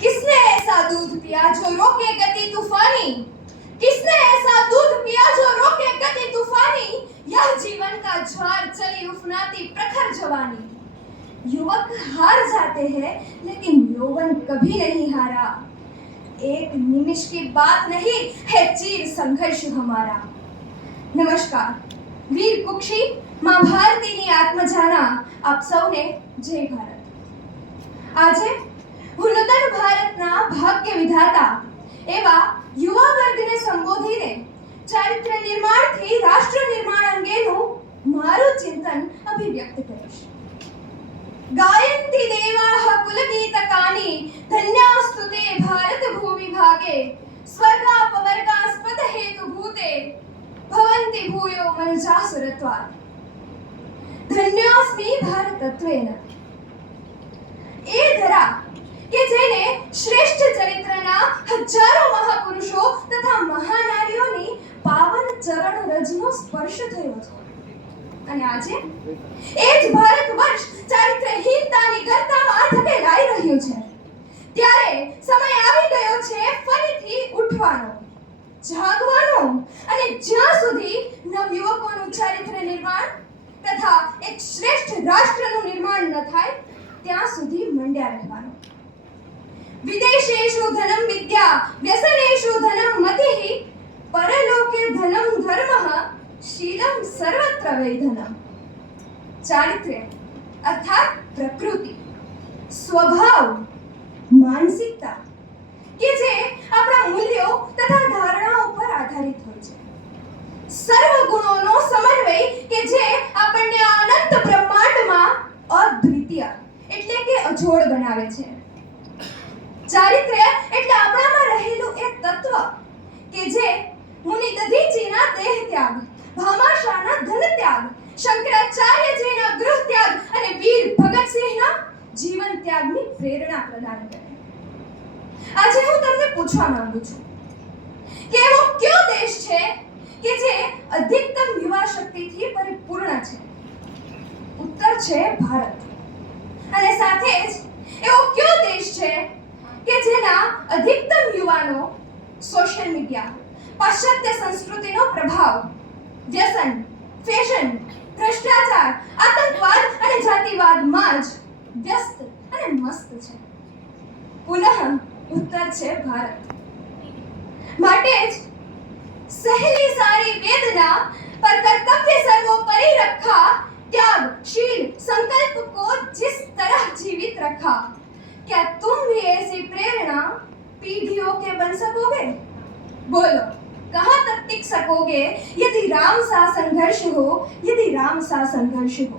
किसने ऐसा दूध पिया जो रोके गति तूफानी? किसने ऐसा दूध पिया जो रोके गति तूफानी? यह जीवन का ज्वार चली उफनाती प्रखर जवानी। युवक हार जाते हैं, लेकिन यौवन कभी नहीं हारा। एक निमिष की बात नहीं है चीर संघर्ष हमारा। नमस्कार, वीर कुक्षी માં ભારતીની આત્મજાના આપ સૌને જય ભારત. આજે હું નૂતન ભારતના ભાગ્ય વિધાતા એવા યુવા વર્ગને સંબોધીને ચારિત્ર નિર્માણથી રાષ્ટ્ર નિર્માણ અંગેનું મારું ચિંતન અભિવ્યક્ત કરીશ. ગાયંતિ દેવાઃ કુલગીતકાની ધન્યાસ્તુ તે ભારત ભૂવિભાગે સ્વર્ગાપવર્ગાસ્પદ હેતુભૂતે ભવંતિ ભૂયો મનજાસુરત્વાत् ધન્યોસ્મિ ભારતત્વેન. એ ધરા કે જેને શ્રેષ્ઠ ચરિત્રના હજારો મહાપુરુષો તથા મહાનારીઓની પાવન ચરણ રજનો સ્પર્શ થયો છે. અને આજે એ જ ભારત વર્ષ ચારિત્રહીનતાની ગર્તામાં ધકેલાઈ રહ્યું છે. ત્યારે સમય આવી ગયો છે ફરીથી ઉઠવાનો, જાગવાનો અને જ્યાં સુધી નવયુવકોનું તથા એક શ્રેષ્ઠ રાષ્ટ્રનું નિર્માણ ન થાય, ત્યાં સુધી મંડ્યા રહેવાનું. વિદેશેષુ ધનમ વિદ્યા, વ્યસનેષુ ધનમ મતિઃ, પરલોકે ધનમ ધર્મઃ, શીલમ સર્વત્ર વૈધનમ. ચારિત્ર્ય, અર્થાત પ્રકૃતિ, સ્વભાવ, માનસિકતા, કે જે આપણા મૂલ્યો તથા ધારણાઓ પર આધારિત હોય છે. સર્વ ગુણોનો સમન્વય કે જે આપણને અનંત બ્રહ્માંડમાં અદ્વિતીય એટલે કે અજોડ બનાવે છે. ચારિત્ર્ય એટલે આપણામાં રહેલું એક તત્વ કે જે મુનિ દધીચીના દેહ ત્યાગ, ભામાશાના ધન ત્યાગ શંકરાચાર્યજીના ગૃહ ત્યાગ અને વીર ભગતસિંહના જીવન ત્યાગની પ્રેરણા પ્રદાન કરે. આજે હું તમને પૂછવા માંગુ છું કે એવો કયો દેશ છે કે જે અધિકતમ યુવા શક્તિથી પરિપૂર્ણ છે. ઉત્તર છે ભારત. અને સાથે જ એવો કયો દેશ છે કે જેના અધિકતમ યુવાનો સોશિયલ મીડિયા પાશ્ચાત્ય સંસ્કૃતિનો પ્રભાવ, વ્યસન ફેશન ભ્રષ્ટાચાર, આતંકવાદ અને જાતિવાદમાં જ વ્યસ્ત અને મસ્ત છે. પુનઃ ઉત્તર છે ભારત. માટે જ સહેલી સારી વેદના पर कर्तव्य सर्वोपरि रखा, त्याग, शील, संकल्प को जिस तरह जीवित रखा। क्या तुम भी ऐसी प्रेरणा पीढ़ियों के बन सकोगे? बोलो, कहाँ तक टिक सकोगे? यदि राम सा संघर्ष हो, यदि राम सा संघर्ष हो।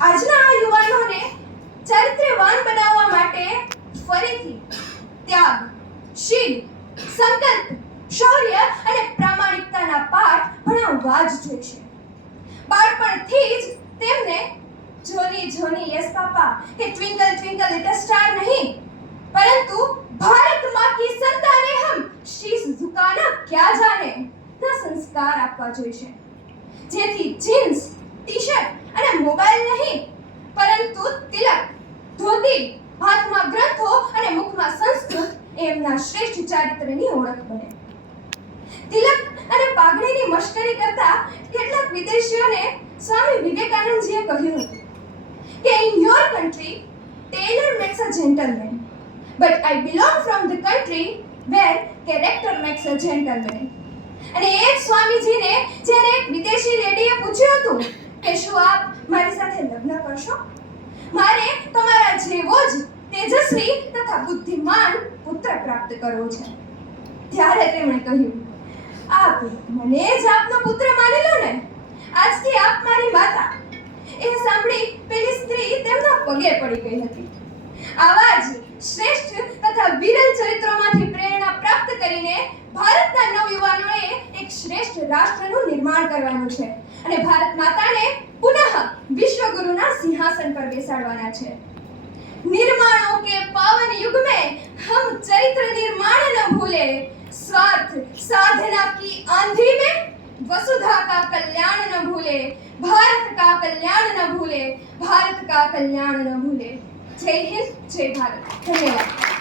આજના યુવાનોને ચરિત્રવાન બનાવવા માટે ફરીથી ત્યાગ શીલ સંકલ્પ શૌર્ય અને પ્રામાણિકતાના પાઠ ભણાવવા જ જોઈશે બાળપણથી જ તેમને જોની જોની યસ પાપા કે ટ્વિંકલ ટ્વિંકલ લિટલ સ્ટાર નહીં. પરંતુ ભારતમાં કી સંતાને હમ શીશ ઝુકાના ક્યાં જાને ના સંસ્કાર આપવા જોઈશે જેથી જીન્સ, ટી-શર્ટ અને મોબાઈલ નહીં, પરંતુ તિલક, ધોતી, હાથમાં ગ્રંથો અને મુખમાં સંસ્કૃત એમના શ્રેષ્ઠ ચારિત્રની ઓળખ બને. તિલક અને પાઘડીની મશ્કરી કરતા કેટલાક વિદેશીઓને સ્વામી વિવેકાનંદજીએ કહ્યું હતું કે in your country tailor makes a gentleman but I belong from the country where character makes a gentleman અને એ જ સ્વામીજીને જ્યારે એક વિદેશી લેડીએ પૂછ્યું હતું કે, શું આપ મારી સાથે લગ્ન કરશો? મારે તમારા જેવો જ તેજસ્વી તથા બુદ્ધિમાન પુત્ર પ્રાપ્ત કરવો છે. ત્યારે તેમણે કહ્યું આપ મને જ આપનો પુત્ર માની લો ને આજથી આપ મારી માતા એ સાંભળી પેલી સ્ત્રી તેમના પગે પડી ગઈ હતી આવા જ શ્રેષ્ઠ તથા વિરલ ચરિત્રોમાંથી પ્રેરણા પ્રાપ્ત કરીને ભારતના નવયુવાનોએ એક શ્રેષ્ઠ રાષ્ટ્રનું નિર્માણ કરવાનું છે અને ભારત માતાને પુનઃ વિશ્વગુરુના સિંહાસન પર બેસાડવાના છે निर्माणों के पावन युग में हम चरित्र निर्माण न भूले स्वार्थ साधना की आंधी में वसुधा का कल्याण न भूले, भारत का कल्याण न भूले, भारत का कल्याण न भूले। जय हिंद, जय भारत। धन्यवाद।